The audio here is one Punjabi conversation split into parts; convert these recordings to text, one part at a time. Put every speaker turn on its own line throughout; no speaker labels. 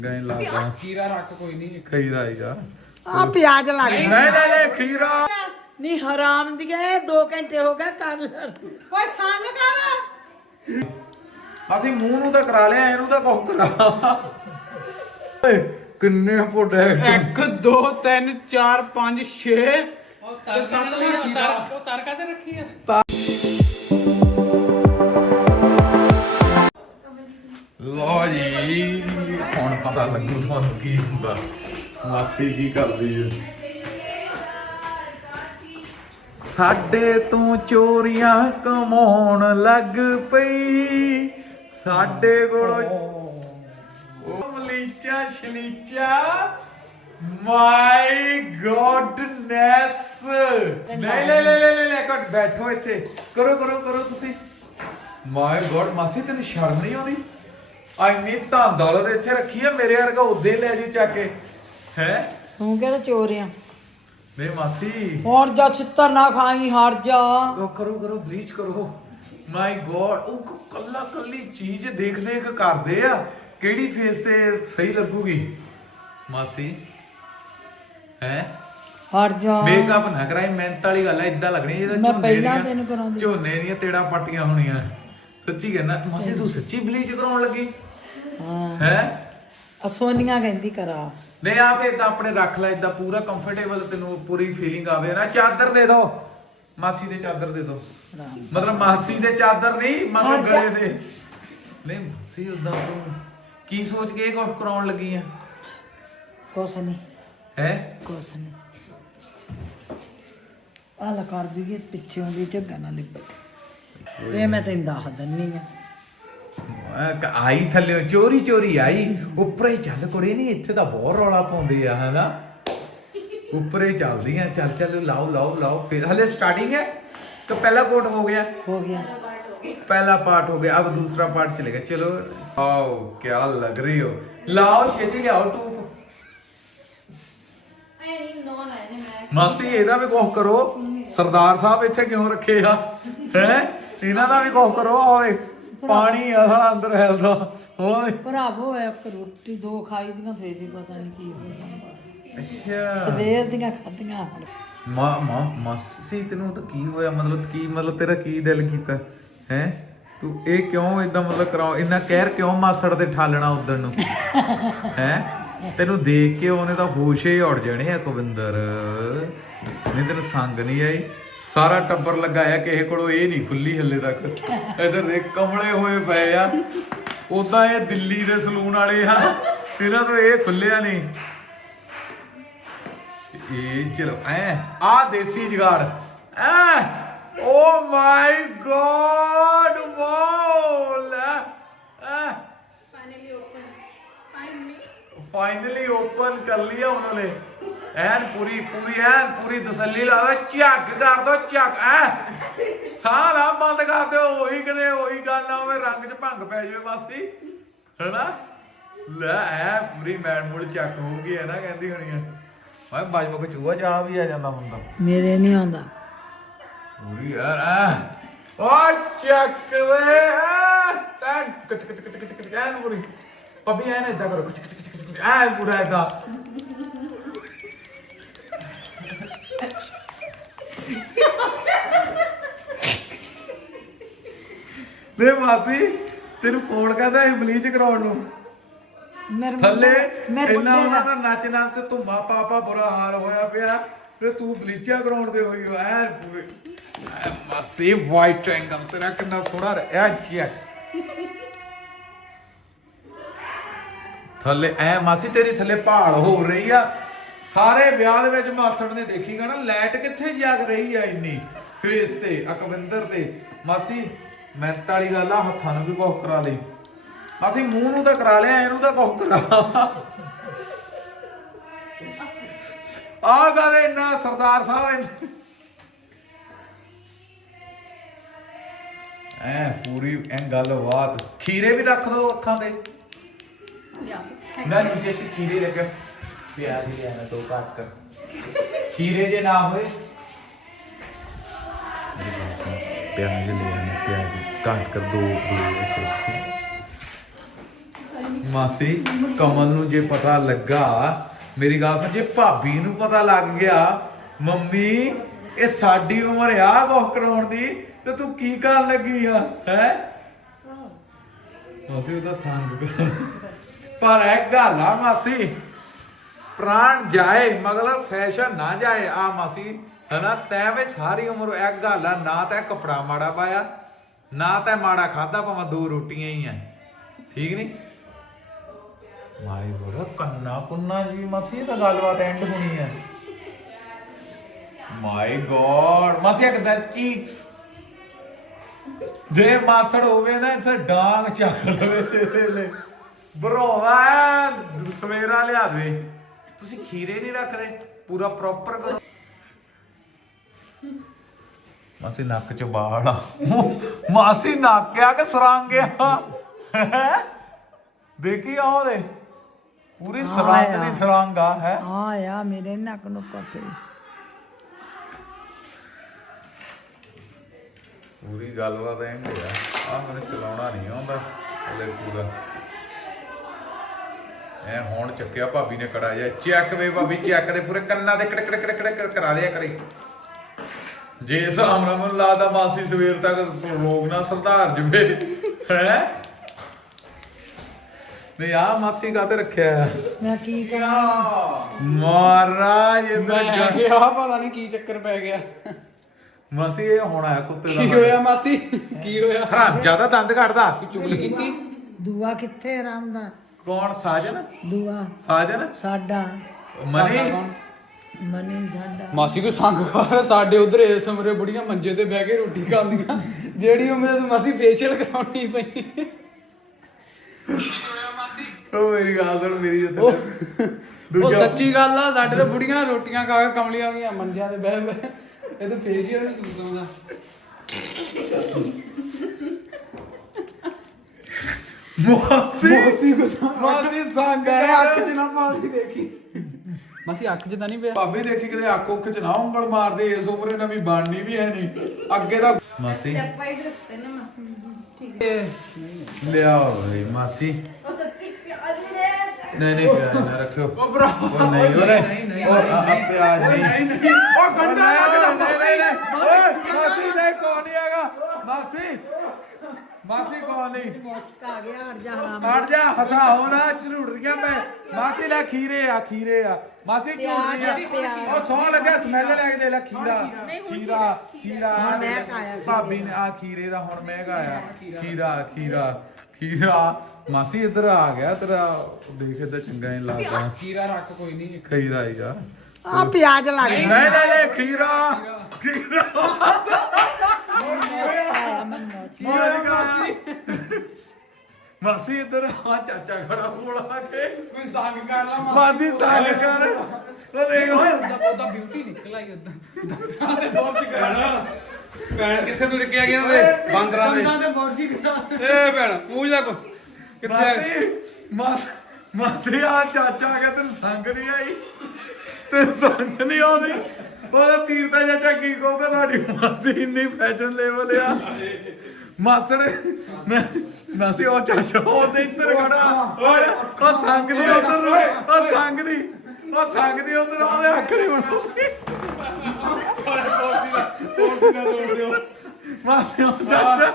ਗਏ ਲਾਦਾ
ਖੀਰਾ ਰੱਖ ਕੋਈ ਨਹੀਂ
ਖੀਰਾ ਹੀਗਾ
ਆ ਪਿਆਜ਼ ਲੱਗ
ਨਹੀਂ ਨਹੀਂ ਖੀਰਾ
ਨਹੀਂ ਹਰਾਮ ਦੀ 2 ਘੰਟੇ ਹੋ ਗਏ ਕਰ ਲੈ ਕੋਈ ਸੰਗ ਕਰ
ਅਸੀਂ ਮੂੰਹ ਨੂੰ ਤਾਂ ਕਰਾ ਲਿਆ ਇਹਨੂੰ ਤਾਂ ਕੁਝ ਕਰਾ ਓਏ ਕਿੰਨੇ ਫੋਟੇ
1 2 3 4 5 6 ਤੇ 7 ਲਈ ਉਤਾਰ ਕਾਤੇ ਰੱਖੀ ਆ
ਲੋ ਜੀ ਹੁਣ ਪਤਾ ਲੱਗੂ ਤੁਹਾਨੂੰ ਕੀ ਹੁੰਦਾ ਮਾਸੀ ਕੀ ਕਰਦੀ ਹੈ ਸਾਡੇ ਤੋਂ ਚੋਰੀਆਂ ਕਮਾਉਣ ਲੱਗ ਪਈ ਸਾਡੇ ਕੋਲੋਂ ਉਹ ਮਲੀਚਾ ਸ਼ਲੀਚਾ ਮਾਈ ਗੋਡਨੈਸ ਨਹੀਂ ਲੈ ਲੈ ਲੈ ਲੈ ਕੋਟ ਬੈਠੋ ਇੱਥੇ ਕਰੋ ਕਰੋ ਕਰੋ ਤੁਸੀਂ ਮਾਈ ਗੋਡ ਮਾਸੀ ਤੈਨੂੰ ਸ਼ਰਮ ਨਹੀਂ ਆਉਂਦੀ ਆਈਨੀ ਤਾਂ ਦੌਲਤ ਇੱਥੇ ਰੱਖੀ ਆ ਮੇਰੇ ਵਰਗਾ ਉਦੇ ਲੈ ਜੂ ਚੱਕ ਕੇ ਹੈ
ਤੂੰ ਕਹਿੰਦਾ ਚੋਰ ਆ
ਮੇਰੇ ਮਾਸੀ
ਹੋਰ ਜਾ ਛਿੱਤਰ ਨਾ ਖਾਈ ਹਟ ਜਾ
ਉਹ ਕਰੋ ਕਰੋ ਬਲੀਚ ਕਰੋ ਮਾਈ ਗੋਡ ਉਹ ਕੱਲਾ ਕੱਲੀ ਚੀਜ਼ ਦੇਖ ਦੇਖ ਕਰਦੇ ਆ ਕਿਹੜੀ ਫੇਸ ਤੇ ਸਹੀ ਲੱਗੂਗੀ ਮਾਸੀ ਹੈ
ਹਟ ਜਾ
ਮੇਕਅਪ ਨਾ ਕਰਾਈ ਮਿਹਨਤ ਵਾਲੀ ਗੱਲ ਐ ਇਦਾਂ ਲੱਗਣੀ ਜਿੱਦਾਂ
ਮੈਂ ਪਹਿਲਾਂ ਤੈਨੂੰ ਕਰਾਉਂਦੀ
ਝੋਨੇ ਦੀਆਂ ਤੇੜਾ ਪੱਟੀਆਂ ਹੋਣੀਆਂ ਸੱਚੀ ਕਹਿੰਦਾ ਮਾਸੀ ਤੂੰ ਸੱਚੀ ਬਲੀਚ ਕਰਾਉਣ ਲੱਗੀ
ਹਾਂ
ਹੈ
ਅਸੋਨੀਆਂ ਕਹਿੰਦੀ ਕਰਾ
ਨਹੀਂ ਆਪੇ ਇਦਾਂ ਆਪਣੇ ਰੱਖ ਲੈ ਇਦਾਂ ਪੂਰਾ ਕੰਫਰਟੇਬਲ ਤੈਨੂੰ ਪੂਰੀ ਫੀਲਿੰਗ ਆਵੇ ਨਾ ਚਾਦਰ ਦੇ ਦੋ ਮਾਸੀ ਦੇ ਚਾਦਰ ਦੇ ਦੋ ਮਤਲਬ ਮਾਸੀ ਦੇ ਚਾਦਰ ਨਹੀਂ ਮਤਲਬ ਗਲੇ ਦੇ ਨਹੀਂ ਮਾਸੀ ਉਦਾਂ ਤੂੰ ਕੀ ਸੋਚ ਕੇ ਇਹ ਕੁਝ ਕਰਾਉਣ ਲੱਗੀ ਆ
ਕੁਛ ਨਹੀਂ
ਹੈ
ਕੁਛ ਨਹੀਂ ਆ ਲਾ ਕਰ ਜੂਗੀ ਪਿੱਛੋਂ ਦੀ ਝੱਗਾ ਨਾ ਲਿਪ ਇਹ ਮੈਂ ਤੈਨੂੰ ਦੱਸ ਦਿੰਨੀ ਆ
ਆਈ ਥੱਲੇ ਚੋਰੀ ਚੋਰੀ ਆਈ ਉੱਪਰ ਹੀ ਚੱਲ ਕੁੜੇ ਨਹੀਂ ਇੱਥੇ ਤਾਂ ਬਹੁਤ ਰੌਲਾ ਪਾਉਂਦੇ ਆ ਹਨਾ ਉੱਪਰ ਹੀ ਚੱਲਦੀਆਂ ਚੱਲ ਚੱਲ ਲਾਓ ਲਾਓ ਲਾਓ ਫਿਰ ਹਲੇ ਸਟਾਰਟਿੰਗ ਹੈ तो पहला कोट हो गया पहला पार्ट हो गया अब दूसरा पार्ट चलेगा चलो आओ क्या लग रही हो लाओ छेती लियाओ तू मासी ਇਹਦਾ ਵੀ ਕੁਝ ਕਰੋ ਸਰਦਾਰ ਸਾਹਿਬ ਇੱਥੇ ਕਿਉਂ ਰੱਖੇ ਆ ਹੈ ਇਹਨਾਂ ਦਾ ਵੀ ਕੁਝ ਕਰੋ ਓਏ ਪਾਣੀ ਆ ਸਾਡਾ ਅੰਦਰ ਹੈਲਦਾ ਓਏ
ਭਰਾਵੋ ਇੱਕ ਰੋਟੀ 2 ਖਾਈ ਦੀਆਂ ਫੇਰ ਵੀ ਪਤਾ ਨਹੀਂ ਕੀ ਹੋ ਜਾਂਦਾ
ਅੱਛਾ
ਸਵੇਰ ਦੀਆਂ ਖਾਧੀਆਂ ਹੁਣ
ਮਾਸੀ ਤੈਨੂੰ ਤਾਂ ਕੀ ਹੋਇਆ ਮਤਲਬ ਤੇਰਾ ਕੀ ਦਿਲ ਕੀਤਾ ਹੈ ਤੂੰ ਇਹ ਕਿਉਂ ਇਦਾਂ ਮਤਲਬ ਕਰਾਓ ਇੰਨਾ ਕਹਿਰ ਕਿਉਂ ਮਾਸੜ ਤੇ ਠਾਲਣਾ ਉਧਰ ਨੂੰ ਹੈ ਤੈਨੂੰ ਦੇਖ ਕੇ ਉਹਨੇ ਤਾਂ ਹੋਸ਼ ਹੀ ਉੜ ਜਾਣੇ ਆ ਕੁਵਿੰਦਰ ਨਹੀਂ ਤੈਨੂੰ ਸੰਗ ਨਹੀਂ ਆਈ ਸਾਰਾ ਟੱਬਰ ਲਗਾਇਆ ਕਿਸੇ ਕੋਲੋਂ ਇਹ ਨਹੀਂ ਖੁੱਲੀ ਹੱਲੇ ਤੱਕ ਇਧਰ ਦੇਖ ਕਮਲੇ ਹੋਏ ਪਏ ਆ ਉਦਾਂ ਇਹ ਦਿੱਲੀ ਦੇ ਸਲੂਨ ਵਾਲੇ ਆ ਇਹਨਾਂ ਤੋਂ ਇਹ ਖੁੱਲਿਆ ਨਹੀਂ ਇਹ ਚਲੋ ਆ ਦੇਸੀ ਜਗਾੜ ਓ ਮਾਈ ਗॉड ਬੋਲ फाइनली ओपन कर लिया उन्होंने एन पूरी तसल्ली ला झग कर दो झग साह ना बंद कर दो ओही कदे ओही गल ना होवे रंग च भंग पै जावे मासी हैना ले पूरी मैड मूड चक होगी है ना कहती होनी है भाई बाजू को चूहा चाह भी आ जाता हुंदा
ਮੇਰੇ ਨਹੀਂ ਆਉਂਦਾ
पूरी यार ओ चक दे टन कच कच कच कच कच एन पूरी पब्बी एन इदा करो कच कच कच ਐ ਪੂਰਾ ਇਦਾਂ ਵੇ ਮਾਸੀ ਤੈਨੂੰ ਕੋਲ ਕਹਿੰਦਾ ਇਹ ਬਲੀਚ ਕਰਾਉਣ ਨੂੰ ਥੱਲੇ ਇੰਨਾ ਉਹਨਾਂ ਦਾ ਨੱਚ ਨੱਚ ਧੁੰਮਾ ਪਾਪਾ ਬੁਰਾ ਹਾਲ ਹੋਇਆ ਪਿਆ ਤੇ ਤੂੰ ਬਲੀਚਾ ਕਰਾਉਣ ਦੇ ਹੋਈ ਐ ਪੂਰੇ ਮਾਸੀ ਵਾਈਟ ਐਂਗਲ ਤੇਰਾ ਕਿੰਨਾ ਸੋਹਣਾ ਰਿਹਾ ਚੈੱਕ ਥੱਲੇ ਐ ਮਾਸੀ ਤੇਰੀ ਥੱਲੇ ਭਾਲ ਹੋ ਰਹੀ ਆ ਸਾਰੇ ਵਿਆਹ ਦੇ ਵਿੱਚ ਮਾਸੜ ਨੇ ਦੇਖੀਗਾ ਨਾ ਲਾਈਟ ਕਿੱਥੇ ਜਗ ਰਹੀ ਆ ਇੰਨੀ ਫੇਸ ਤੇ ਅਕਵਿੰਦਰ ਤੇ ਮਾਸੀ ਮਿਹਨਤ ਵਾਲੀ ਗੱਲ ਆ ਹੱਥਾਂ ਨੂੰ ਵੀ ਕੁਝ ਕਰਾ ਲਈ ਮਾਸੀ ਮੂੰਹ ਨੂੰ ਤਾਂ ਕਰਾ ਲਿਆ ਇਹਨੂੰ ਤਾਂ ਕੁਝ ਕਰਾ ਆ ਗੱਲ ਇੰਨਾ ਸਰਦਾਰ ਸਾਹਿਬ ਐ ਪੂਰੀ ਐ ਗੱਲਬਾਤ ਖੀਰੇ ਵੀ ਰੱਖ ਦੋ ਅੱਖਾਂ ਦੇ ना नीचे से खीरे लेकर प्याज ले आना 2 काट कर खीरे जे ना होए प्याज ले आना प्याज काट कर 2 ऐसे ਮਾਸੀ ਕਮਲ ਨੂੰ ਜੇ ਪਤਾ ਲੱਗਾ, ਮੇਰੀ ਗੱਲ ਸੁਣ, ਜੇ ਭਾਬੀ ਨੂੰ ਪਤਾ ਲੱਗ ਗਿਆ ਮੰਮੀ ਇਹ ਸਾਡੀ ਉਮਰ ਆ ਕੁਛ ਕਰਾਉਣ ਦੀ, ਤੇ ਤੂੰ ਕੀ ਕਰਨ ਲੱਗੀ ਆ ਹੈ ਮਾਸੀ? ਉਹਦਾ ਸੰਗ ਪਰ ਇੱਕ ਗੱਲ ਆ ਮਾਸੀ, ਪ੍ਰਾਣ ਜਾਏ ਮਗਰ ਫੈਸ਼ਨ ਨਾ ਜਾਏ ਆ ਮਾਸੀ, ਹਨਾ? ਤੈਂ ਵੇ ਸਾਰੀ ਉਮਰ ਇੱਕ ਗੱਲ ਆ, ਨਾ ਤੈਂ ਕਪੜਾ ਮਾੜਾ ਪਾਇਆ, ਨਾ ਤੈਂ ਮਾੜਾ ਖਾਦਾ, ਭਾਵੇਂ 2 ਰੋਟੀਆਂ ਹੀ ਆ, ਠੀਕ ਨਹੀਂ? ਮਾਰੀ ਬੋਲ ਕੰਨਾ ਕੁੰਨਾ ਜੀ ਮਾਸੀ, ਇਹ ਤਾਂ ਗੱਲਬਾਤ ਐਂਡ ਹੋਣੀ ਹੈ। ਮਾਈ ਗॉड ਮਾਸੀ ਕਿਦਾਂ ਚੀਕਸ ਜੇ ਮਾਸੜ ਹੋਵੇ ਨਾ ਇੱਥੇ ਡਾਂਗ ਚੱਕ ਲਵੇ ਤੇਰੇ ਲਈ ਬਰੋਵਾ ਸਵੇਰਾ ਲਿਆ ਦੇ। ਤੁਸੀਂ ਖੀਰੇ ਨਹੀਂ ਰੱਖ ਰਹੇ ਪੂਰਾ ਪ੍ਰੋਪਰ ਕਰੋ। ਮਾਸੀ ਨੱਕ ਚ ਬਾਲ ਆ, ਮਾਸੀ ਨੱਕ ਆ ਕਿ ਸਰੰਗ ਆ? ਦੇਖੀ ਆਹ ਦੇ ਪੂਰੀ ਸਰੰਗ ਦੀ ਸਰੰਗ ਆ ਹੈ।
ਹਾਂ ਯਾ ਮੇਰੇ ਨੱਕ ਨੂੰ ਪੱਤੇ
ਪੂਰੀ ਗੱਲਬਾਤ ਐਂ ਹੋਇਆ। ਆ ਮੈਨੂੰ ਚਲਾਉਣਾ ਨਹੀਂ ਆਉਂਦਾ ਹਲੇ ਪੂਰਾ ਐ। ਹੁਣ ਚੱਕਿਆ ਭਾਬੀ ਨੇ ਕੜਾ ਜਿਹਾ, ਚੈੱਕ ਵੇ ਭਾਬੀ ਚੈੱਕ ਦੇ ਪੂਰੇ ਕੰਨਾਂ ਦੇ ਕੜਕ ਕੜਕ ਕੜਕ ਕਰਾ ਦਿਆ ਕਰੇ। ਜੇ ਹਿਸਾਬ ਨਾਲ ਮੈਨੂੰ ਲੱਗਦਾ ਮਾਸੀ ਸਵੇਰ ਤੱਕ ਲੋਕ ਨਾ ਸਰਦਾਰ ਜਵੇ ਹੈ। ਨਹੀਂ ਆ ਮਾਸੀ ਕਾਤੇ ਰੱਖਿਆ?
ਮੈਂ ਕੀ ਕਰਾਂ
ਮਹਾਰਾਜ
ਮੈਂ ਕਿਹਾ ਪਤਾ ਨਹੀਂ ਕੀ ਚੱਕਰ ਪੈ ਗਿਆ।
ਮਾਸੀ ਇਹ ਹੁਣ ਆਇਆ ਕੁੱਤੇ ਦਾ।
ਕੀ ਹੋਇਆ ਮਾਸੀ? ਕੀ ਹੋਇਆ?
ਹਾਂ ਜਿਆਦਾ ਦੰਦ ਕੱਢਦਾ।
ਚੁਗਲੀ ਕੀਤੀ?
ਦੂਆ ਕਿੱਥੇ ਆਰਾਮ ਦਾ?
ਕੌਣ? ਸਾਜਨ?
ਦੂਆ
ਸਾਜਨ
ਸਾਡਾ
ਮਨੀ?
ਮਨੀ ਸਾਡਾ।
ਮਾਸੀ ਕੋ ਸੰਗ ਕਰ ਸਾਡੇ ਉਧਰ ਇਸ ਉਮਰੇ ਬੁੜੀਆਂ ਮੰਜੇ ਤੇ ਬਹਿ ਕੇ ਰੋਟੀ ਖਾਂਦੀਆਂ, ਜਿਹੜੀ ਉਮਰੇ ਤੇ ਮਾਸੀ ਫੇਸ਼ੀਅਲ ਕਰਾਉਣੀ ਪਈ।
ਉਹ ਮੇਰੀ ਗੱਲ ਸੁਣ, ਮੇਰੀ ਜਿੱਥੇ
ਉਹ ਸੱਚੀ ਗੱਲ ਆ, ਸਾਡੇ ਤੇ ਬੁੜੀਆਂ ਰੋਟੀਆਂ ਖਾ ਕੇ ਕਮਲੀਆਂ ਹੋ ਗਈਆਂ ਮੰਜਿਆਂ ਤੇ ਬਹਿ ਬਹਿ। ਇਹ ਤਾਂ ਫੇਸ਼ੀਅਲ ਨਹੀਂ ਸੂਟ ਆਉਂਦਾ।
ਮਾਸੀ
ਕੋ
ਮਾਸੀ ਸੰਗ
ਅੱਖ ਚ ਨਾ ਪਾਸੀ ਦੇਖੀ। ਮਾਸੀ ਅੱਖ ਚ ਤਾਂ ਨਹੀਂ ਪਿਆ?
ਭਾਬੀ ਦੇਖੀ ਕਿਤੇ ਅੱਖ ਉੱਖ ਚ ਨਾ ਉਂਗਲ ਮਾਰਦੇ, ਇਸ ਉਮਰੇ ਨਵੀਂ ਬਣਨੀ ਵੀ ਹੈ ਨਹੀਂ ਅੱਗੇ ਦਾ। ਮਾਸੀ ਲਿਆ ਓਏ ਮਾਸੀ।
ਉਹ ਸੱਚੀ ਪਿਆਜ ਮੇਰੇ
ਨਹੀਂ ਨਹੀਂ ਪਿਆਜ ਨਾ ਰੱਖਿਓ।
ਉਹ ਭਰਾ
ਉਹ ਨਹੀਂ ਉਹਨੇ ਉਹ ਪਿਆਜ ਨਹੀਂ। ਉਹ ਗੰਡਾ ਨਹੀਂ ਓਏ ਮਾਸੀ ਦੇ ਕੌਣ ਨਹੀਂ ਹੈਗਾ? ਮਾਸੀ ਮਾਸੀ ਕੌਣ ਨਹੀਂ?
ਮੁਸ਼ਕ ਆ ਗਿਆ ਅੜ ਜਾ ਹਰਾਮ।
ਹਟ ਜਾ ਹਸਾ ਹੋਣਾ ਝੂੜੀਆਂ ਪੈ। ਮਾਸੀ ਲੈ ਖੀਰੇ ਆ ਖੀਰੇ ਆ ਮਾਸੀ ਝੂੜੀਆਂ। ਉਹ ਸੌ ਲੱਗਾ ਸਮੈਲ ਲੈ ਕੇ ਦੇ ਲੈ ਖੀਰਾ ਖੀਰਾ ਖੀਰਾ।
ਹੁਣ ਮੈਂ ਖਾਇਆ ਸੀ।
ਭਾਬੀ ਨੇ ਆ ਖੀਰੇ ਦਾ ਹੁਣ ਮਹਿੰਗਾ ਆਇਆ ਖੀਰਾ ਖੀਰਾ ਖੀਰਾ। ਮਾਸੀ ਇੱਧਰ ਆ ਗਿਆ ਤੇਰਾ ਦੇਖ ਇੱਧਰ ਚੰਗਾ ਨਹੀਂ ਲੱਗਦਾ।
ਖੀਰਾ ਰੱਖ ਕੋਈ ਨਹੀਂ।
ਖੀਰਾ ਹੀਗਾ
ਆ ਪਿਆਜ ਲੱਗ
ਨਹੀਂ
ਗਿਆ।
ਨਹੀਂ ਨਹੀਂ ਖੀਰਾ ਖੀਰਾ ਮਾਸੀ ਇੱਧਰ ਆ ਚਾਚਾ ਖੜਾ ਕੋਲ ਆ ਕੇ
ਕੋਈ ਸੰਗ ਕਰ ਲਾ
ਮਾਸੀ ਸੰਗ ਕਰ। ਉਹ ਦੇਖ
ਉਹਦਾ ਬਿਊਟੀ ਨਿਕਲ ਆਈ ਉਦਾਂ। ਦੰਦਾਂ ਦੇ ਬੋਰਜ ਕਰਾ।
ਭੈਣ ਕਿੱਥੇ ਤੂੰ ਲਿਖਿਆ ਗਿਆ ਉਹਦੇ ਬਾਂਦਰਾਂ ਦੇ?
ਦੰਦਾਂ ਦੇ ਬੋਰਜ ਕਰਾ।
ਏ ਭੈਣ ਪੂਛ ਲੈ ਕੋ ਕਿੱਥੇ?
ਮਾਸੀ ਆ ਚਾਚਾ ਆ ਗਿਆ, ਤੈਨੂੰ ਸੰਗ ਨਹੀਂ ਆਈ? ਤੈਨੂੰ ਸੰਗ ਨਹੀਂ ਆਉਂਦੀ? ਉਹਦਾ ਤੀਰਤਾ ਚਾਚਾ ਕੀ ਕਹੂਗਾ ਤੁਹਾਡੀ ਮਾਸੀ ਇੰਨੀ ਫੈਸ਼ਨ ਲੈਵਲ ਆ। ਮਾਸੜ ਮਾਸੀ ਉਹ ਚਾਚਾ ਉਹਦੇ ਇੱਧਰ ਖੜਾ ਓਏ ਉਹ ਸੰਗ ਨਹੀਂ ਉਧਰ ਉਹ ਸੰਗ ਨਹੀਂ ਉਹ ਸੰਗ ਨਹੀਂ ਉਧਰ ਉਹਦੇ ਅੱਖ ਨਹੀਂ ਬਣਾਉਂਦੀ। ਸਾਰੇ ਕੋਸੀ ਦਾ ਤੋੜ ਦਿਓ ਮਾਸੀ ਉਹ ਚਾਚਾ।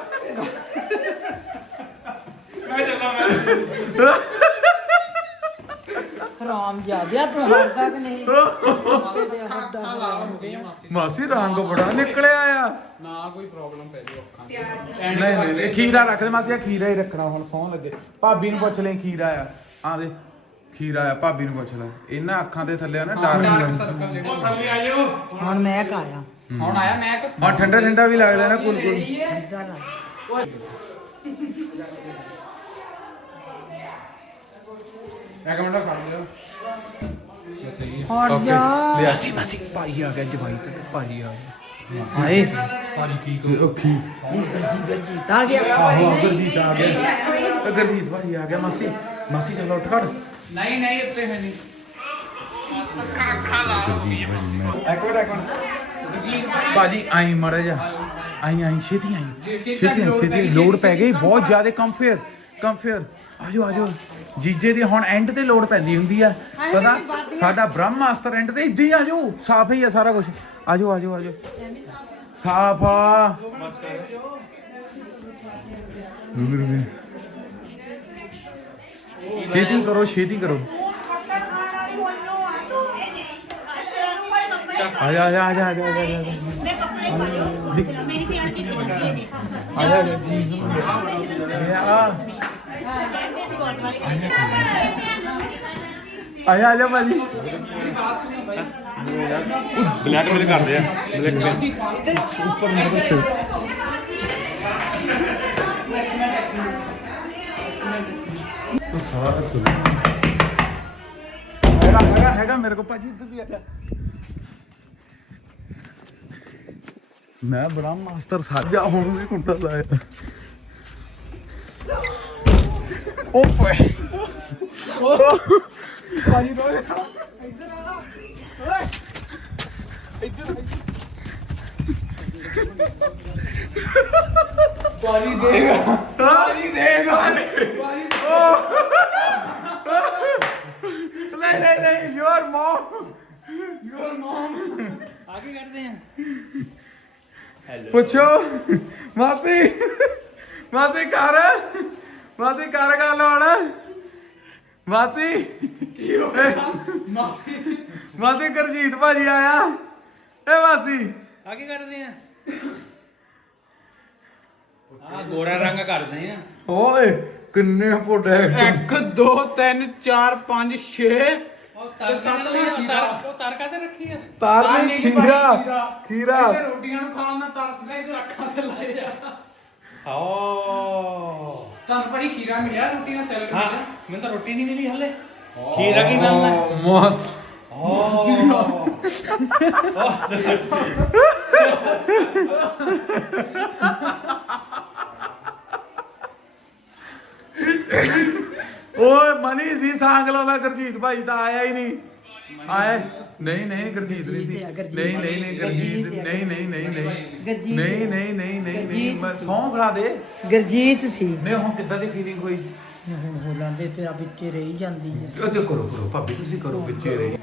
ਮੈਂ ਚੱਲਾਂ ਮੈਂ।
ਹਰਾਮ ਜਾਦਿਆ ਤੂੰ ਹਰਦਾ ਕਿ ਨਹੀਂ?
ਮਾਸੀ ਰੰਗ ਬੜਾ ਨਿਕਲਿਆ ਆ।
ਨਾ ਕੋਈ ਪ੍ਰੋਬਲਮ ਪੈ ਜਾਓ ਅੱਖਾਂ
ਨਹੀਂ ਨਹੀਂ ਖੀਰਾ ਰੱਖ ਦੇ ਮਾਸੀ, ਖੀਰਾ ਹੀ ਰੱਖਣਾ ਹੁਣ ਸੌਂ ਲੱਗੇ। ਭਾਬੀ ਨੂੰ ਪੁੱਛ ਲੈ ਖੀਰਾ ਆ ਦੇ ਖੀਰਾ ਆ। ਭਾਬੀ ਨੂੰ ਪੁੱਛ ਲੈ, ਇਹਨਾਂ ਅੱਖਾਂ ਦੇ ਥੱਲੇ ਆ ਨਾ ਡਾਰਕ
ਸਰਕਲ ਜਿਹੜੇ।
ਉਹ ਥੱਲੇ ਆ ਜਾਓ।
ਹੁਣ ਮੈਂ ਕਾਇਆ
ਹੁਣ ਆਇਆ ਮੈਂ
ਹਾਂ ਠੰਡਾ ਠੰਡਾ ਵੀ ਲੱਗਦਾ ਨਾ ਕੁਲ ਕੁਲ।
ਏਦਾਂ ਲੱਗ।
ਇੱਕ ਮਿੰਟ ਕਰ ਲਿਓ।
ਹਟ ਜਾ।
ਲਿਆਸੀ ਮਾਸੀ ਭਾਈ ਆ ਗਿਆ ਜਵਾਈ ਤੇ ਭਾਈ ਆ ਗਿਆ। ਹਾਏ
ਭਾਜੀ ਕੀ
ਔਖੀ
ਗਰਜੀਤ ਆ ਗਿਆ।
ਆਹੋ ਗੁਰਜੀਤ ਆ ਗਿਆ। ਗੁਰਜੀਤ ਭਾਈ ਆ ਗਿਆ। ਮਾਸੀ ਮਾਸੀ ਚਲੋ ਉੱਠ ਖੜ।
ਨਹੀਂ ਨਹੀਂ ਉੱਤੇ ਹੈ ਨਹੀਂ।
ਇੱਕ ਮਿੰਟ ਭਾਜੀ ਆਈ ਮੜਾ ਜਾ ਆਈ ਛੇਤੀ ਆਈ ਛੇਤੀ ਲੋਡ ਪੈ ਗਈ ਬਹੁਤ ਜ਼ਿਆਦਾ। ਕਮ ਫੇਰ ਆਜੋ ਆਜੋ ਜੀਜੇ ਦੀ ਹੁਣ ਐਂਡ ਤੇ ਲੋੜ ਪੈਂਦੀ ਹੁੰਦੀ ਆ ਪਤਾ ਸਾਡਾ ਬ੍ਰਹਮਾਸਤਰ ਐਂਡ ਤੇ ਇੱਦਾਂ ਹੀ ਆਜੋ ਸਾਫ ਹੀ ਆ ਸਾਰਾ ਕੁਝ ਆਜੋ ਆਜੋ ਆਜੋ ਸਾਫ ਆ ਛੇਤੀ ਕਰੋ ਛੇਤੀ ਕਰੋ ਆਜਾ ਆਜਾ ਆਜਾ ਆਜਾ ਆਜਾ ਆਇਆ ਆਜਾ ਭਾਜੀ
ਬਲੈਕ ਵਿੱਚ ਕਰਦੇ ਆ ਬਲੈਕ
ਉੱਪਰ ਨਾ ਦੱਸੋ ਤੂੰ ਸਾਰਾ ਸੁਣ ਹੈਗਾ ਮੇਰੇ ਕੋ ਭਾਜੀ ਇੱਧਰ ਵੀ ਆਇਆ ਮੈਂ ਬ੍ਰਹਮਾਸਤਰ ਸਾਜਾ ਹੁਣ ਵੀ ਕੁੰਡਾ ਲਾਇਆ ਉਹ ਭਾਈ ਭਾਜੀ ਰੋਏ ਇੱਧਰ ਆ ਓਏ ਇੱਧਰ
ਪਾਣੀ ਦੇਗਾ ਪਾਣੀ ਦੇਗਾ
ਨਹੀਂ ਯੂਰ ਮਮ
आगे करते हैं
ਪੁੱਛੋ ਮਾਸੀ ਮਾਸੀ ਕਰ ਗੱਲ ਹੁਣ ਮਾਸੀ ਕੀ ਹੋ ਗਿਆ ਮਾਸੀ ਗੁਰਜੀਤ ਭਾਜੀ ਆਇਆ ਏ ਮਾਸੀ
आगे करते हैं गोरा रंग करते हैं
ਓਏ ਕਿੰਨੇ ਫੋਟੇ
1 2 3 4 5 6 ਤਾਰ ਕਾਤੇ ਰੱਖੀ ਆ
ਤਾਰ ਨਹੀਂ ਖੀਰਾ
ਰੋਟੀਆਂ ਨੂੰ ਖਾਣ ਨਾਲ ਤਰਸਦਾ ਇਧਰ ਅੱਖਾਂ ਤੇ ਲਾਏ ਜਾ ਤੁਹਾਨੂੰ ਬੜੀ ਖੀਰਾ ਮਿਲਿਆ ਰੋਟੀ ਨਾਲ ਸੈਲਡ ਮਿਲਿਆ ਮੈਨੂੰ ਤਾਂ ਰੋਟੀ ਨਹੀਂ ਮਿਲੀ ਹਲੇ ਖੀਰਾ ਕੀ ਮਿਲਣਾ
ਮੋਸ ਓਏ ਮਨੀ ਸੀ ਸਾਂਗ ਲਾਉਂਦਾ ਗੁਰਜੀਤ ਭਾਈ ਤਾਂ ਆਇਆ ਹੀ ਨਹੀਂ ਆਇਆ ਨਹੀਂ ਗੁਰਜੀਤ ਨਹੀਂ ਸੀ ਨਹੀਂ ਗੁਰਜੀਤ ਨਹੀਂ ਮੈਂ ਸੌਂ ਖੜਾ ਦੇ
ਗੁਰਜੀਤ ਸੀ
ਨਹੀਂ ਹੁਣ ਕਿੱਦਾਂ ਦੀ ਫੀਲਿੰਗ ਹੋਈ
ਹੁਣ ਹੋਲਾਂ ਦੇ ਤੇ ਆ ਵਿੱਚੇ ਰਹੀ ਜਾਂਦੀ ਹੈ
ਉਹ ਤੇ ਕਰੋ ਭਾਬੀ ਤੁਸੀਂ ਕਰੋ ਵਿੱਚੇ ਰਹੀ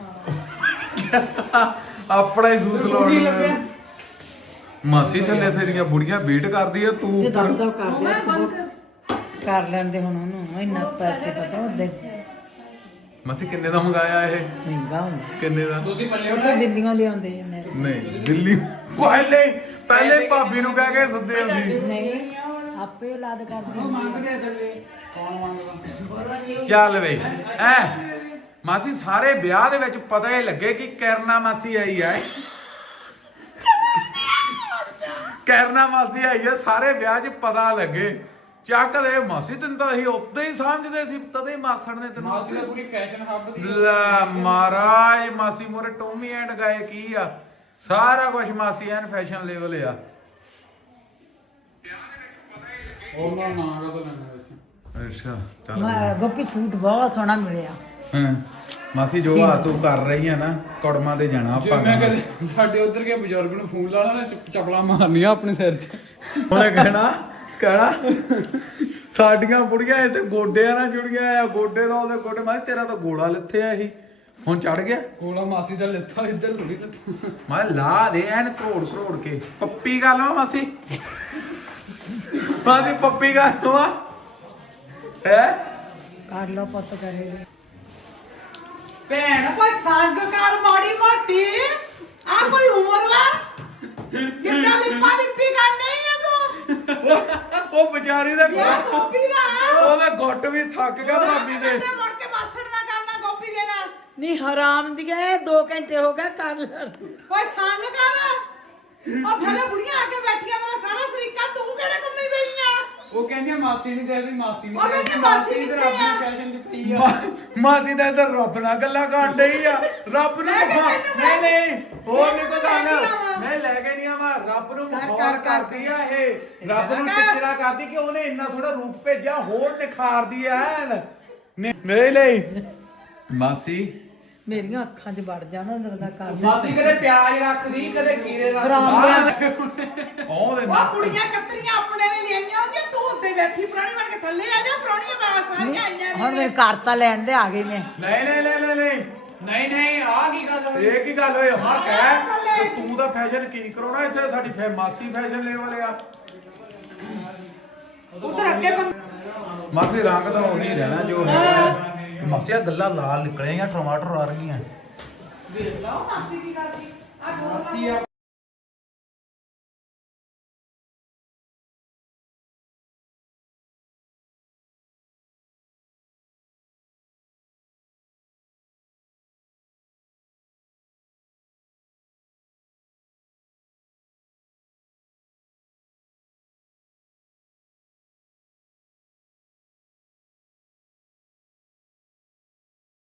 ਆਪਣਾ ਹੀ ਸੂਤ ਲਾਉਣ ਮਾਸੀ ਥੱਲੇ ਤੇਰੀਆਂ ਬੁੜੀਆਂ ਵੇਟ ਕਰਦੀ ਆ ਤੂੰ ਉੱਪਰ
ਦਬ ਕਰਦੇ ਆ ਕਰ ਲੈਂਦੇ ਹੁਣ ਉਹਨੂੰ ਇੰਨਾ ਪੈਸੇ ਪਤਾ ਉਹਦੇ
ਮਾਸੀ ਕਿੰਨੇ ਦਾ ਮੰਗਾਇਆ ਇਹ
ਮਹਿੰਗਾ ਹੁੰਦਾ
ਕਿੰਨੇ ਦਾ
ਤੁਸੀਂ ਪੱਲੇ
ਉਹ ਤਾਂ ਦਿੱਲੀੋਂ ਲਿਆਉਂਦੇ ਆ ਮੇਰੇ
ਨਹੀਂ ਦਿੱਲੀ ਪਹਿਲੇ ਭਾਬੀ ਨੂੰ ਕਹਿ ਕੇ ਸੱਦੇ ਅਸੀਂ
ਨਹੀਂ ਆਪੇ ਔਲਾਦ ਕਰਦੇ ਆ।
ਮੰਗਦੇ ਆ ਥੱਲੇ ਕੌਣ ਮੰਗਦਾ
ਚੱਲ ਵੇ ਐ ਮਾਸੀ ਸਾਰੇ ਵਿਆਹ ਦੇ ਵਿੱਚ ਪਤਾ ਹੀ ਲੱਗੇ ਕਿ ਕਰਨਾ ਮਾਸੀ ਆਈ ਹੈ ਕਰਨਾ ਮਾਸੀ ਆਈ ਹੈ ਸਾਰੇ ਵਿਆਹ 'ਚ ਪਤਾ ਲੱਗੇ ਚੱਕ ਦੇ ਮਾਸੀ ਤੈਨੂੰ ਤਾਂ ਅਸੀਂ ਉੱਤੇ ਹੀ ਸਮਝਦੇ ਸੀ ਤਦੇ ਮਾਸੜ ਨੇ ਤੈਨੂੰ
ਮਾਸੀ ਦਾ ਪੂਰੀ ਫੈਸ਼ਨ ਹੱਬ ਦੀ
ਲੈ ਮਹਾਰਾਜ ਮਾਸੀ ਮੋਰੇ ਟੋਮੀ ਐਂਡ ਗਾਏ ਕੀ ਆ ਸਾਰਾ ਕੁਝ ਮਾਸੀ ਐਨ ਫੈਸ਼ਨ ਲੈਵਲ ਆ
ਉਹਨਾਂ ਨਾਗਾ ਤੋਂ ਲੈਣਾ ਵਿੱਚ
ਅੱਛਾ ਚੱਲ
ਮੈਂ ਗੋਪੀ ਸੂਟ ਬਹੁਤ ਸੋਹਣਾ ਮਿਲਿਆ
ਹਾਂ ਮਾਸੀ ਜੋ ਆ ਤੂੰ ਕਰ ਰਹੀ ਆ ਨਾ ਕੜਮਾਂ ਤੇ ਜਾਣਾ
ਜੇ
ਆਪਾਂ
ਮੈਂ ਕਦੇ ਸਾਡੇ ਉਧਰ ਕੇ ਬਜ਼ੁਰਗ ਨੂੰ ਫੋਨ ਲਾਣਾ ਨਾ ਚਪਲਾ ਮਾਰਨੀਆਂ ਆਪਣੇ ਸਿਰ 'ਚ
ਉਹਨੇ ਕਹਿਣਾ ਸਾਡੀਆਂ ਬੁੜੀਆਂ ਇੱਥੇ ਗੋਡਿਆਂ ਨਾਲ ਜੁੜੀਆਂ ਆ ਗੋਡੇ ਦਾ ਉਹਦੇ ਗੋਡੇ ਮੈਂ ਕਿਹਾ ਤੇਰਾ ਤਾਂ ਗੋਲਾ ਲੱਥਿਆ ਇਹੀ ਹੁਣ ਚੜ ਗਿਆ
ਕੋਲਾ ਮਾਸੀ ਦਾ ਲੱਥਾ ਇੱਧਰ ਥੋੜੀ ਲੱਥਾ
ਮੈਂ ਲਾ ਦੇ ਐਨ ਕਰੋੜ ਕੇ ਪੱਪੀ ਗੱਲ ਵਾ ਮਾਸੀ ਮਾਸੀ ਪੱਪੀ ਗੱਲ ਵਾ ਹੈ
ਕਰ ਲਓ ਪੁੱਤ ਕਰੇ
ਭੈਣ ਕੋਈ ਸੰਗ ਕਰ ਮਾੜੀ ਮੋਟੀ ਆ ਕੋਈ ਉਮਰ ਵਾ ਕਿੱਦਾਂ ਲਿਪੀ ਕਰ ਨਹੀਂ ਆ ਤੂੰ
ਉਹ ਵਿਚਾਰੀ ਦਾ
ਯਾ ਗੋਪੀ ਦਾ
ਉਹਦਾ ਗੁੱਟ ਵੀ ਥੱਕ ਗਿਆ ਭਾਬੀ ਦੇ
ਮੈਂ ਮੁੜ ਕੇ ਮਾਸੜ ਨਾ ਕਰਨਾ ਗੋਪੀ ਦੇ ਨਾਲ
ਨਹੀਂ ਹਰਾਮ ਦੀ ਗਏ 2 ਘੰਟੇ ਹੋ ਗਏ ਕਰ ਲੈਣ
ਕੋਈ ਸੰਗ ਕਰ ਉਹ ਭਲੇ ਬੁੜੀਆਂ ਆ ਕੇ ਬੈਠੀਆਂ ਮੇਰਾ ਸਾਰਾ ਸਰੀਕਾ ਤੂੰ ਕਿਹੜੇ ਕੰਮੀ ਪਈ ਆ
ਉਹ ਕਹਿੰਦੀ ਮਾਸੀ ਨਹੀਂ ਦੇਖਦੀ ਮਾਸੀ ਨਹੀਂ
ਉਹ ਕਹਿੰਦੀ ਮਾਸੀ ਕਿੱਥੇ ਆ?
ਫੈਸ਼ਨ ਦੀ ਪਈ ਆ
ਮਾਸੀ ਦਾ ਇੱਧਰ ਰੱਬ ਨਾਲ ਗੱਲਾਂ ਕਰਨ ਡਈ ਆ ਰੱਬ ਨੂੰ
ਲੈ ਕੇ
ਮਖੌਲ
ਤੈਨੂੰ
ਨਹੀਂ ਹੋਰ ਨਹੀਂ ਕੋਈ
ਲੈ ਕੇ
ਗੱਲ
ਆਵਾਂ।
ਨਹੀਂ ਲੈ ਕੇ ਨਹੀਂ ਆਵਾਂ ਰੱਬ ਨੂੰ
ਕਰ,
ਮਖੌਲ
ਕਰ, ਕਰ।
ਕਰਦੀ ਆ ਇਹ ਰੱਬ ਨੂੰ ਟਿਚਰਾ ਕਰਦੀ ਕਿ ਉਹਨੇ ਇੰਨਾ ਸੋਹਣਾ ਰੂਪ ਭੇਜਿਆ ਹੋਰ ਨਿਖਾਰਦੀ ਆ ਨਹੀਂ ਮਾਸੀ
ਮੇਰੀਆਂ ਅੱਖਾਂ 'ਚ ਵੜ ਜਾਣਾ ਨਰਦਾ ਕਰ
ਮਾਸੀ ਕਦੇ ਪਿਆਜ਼ ਰੱਖਦੀ ਕਦੇ ਖੀਰੇ ਰੱਖਦੀ
ਹਰਾਮ
ਉਹਦੇ
ਉਹ ਕੁੜੀਆਂ ਕਤਰੀਆਂ ਆਪਣੇ ਲਈ ਲਿਆਈਆਂ ਹੁੰਦੀਆਂ ਤੂੰ ਉੱਤੇ ਬੈਠੀ ਪ੍ਰਾਣੀ ਬਣ ਕੇ ਥੱਲੇ ਆ ਜਾ ਪ੍ਰਾਣੀਆਂ ਬਾਹਰ ਸਾਰੀਆਂ ਆਈਆਂ
ਹੁਣ ਮੇਰੇ ਘਰ ਤਾਂ ਲੈਣ ਦੇ ਆ ਗਈ ਮੈਂ
ਨਹੀਂ ਨਹੀਂ ਆ ਕੀ ਗੱਲ ਹੋਈ
ਇਹ ਕੀ ਗੱਲ ਹੋਈ ਹਾਂ ਕਹਿ ਤੂੰ ਤਾਂ ਫੈਸ਼ਨ ਕੀ ਕਰਾਉਣਾ ਇੱਥੇ ਸਾਡੀ ਮਾਸੀ ਫੈਸ਼ਨ ਲੈਵਲ ਆ
ਉਧਰ ਅੱਗੇ
ਮਾਸੀ ਰੰਗ ਤਾਂ ਉਹੀ ਰਹਿਣਾ ਜੋ ਹੈ ਮਾਸੀ ਆ ਗੱਲਾਂ ਲਾਲ ਨਿਕਲੇਗੀਆਂ ਟਮਾਟਰ ਆ ਰਹੀਆਂ
ਵੇਖ ਲਓ ਮਾਸੀ ਕੀ ਕਰਦੀ ਆ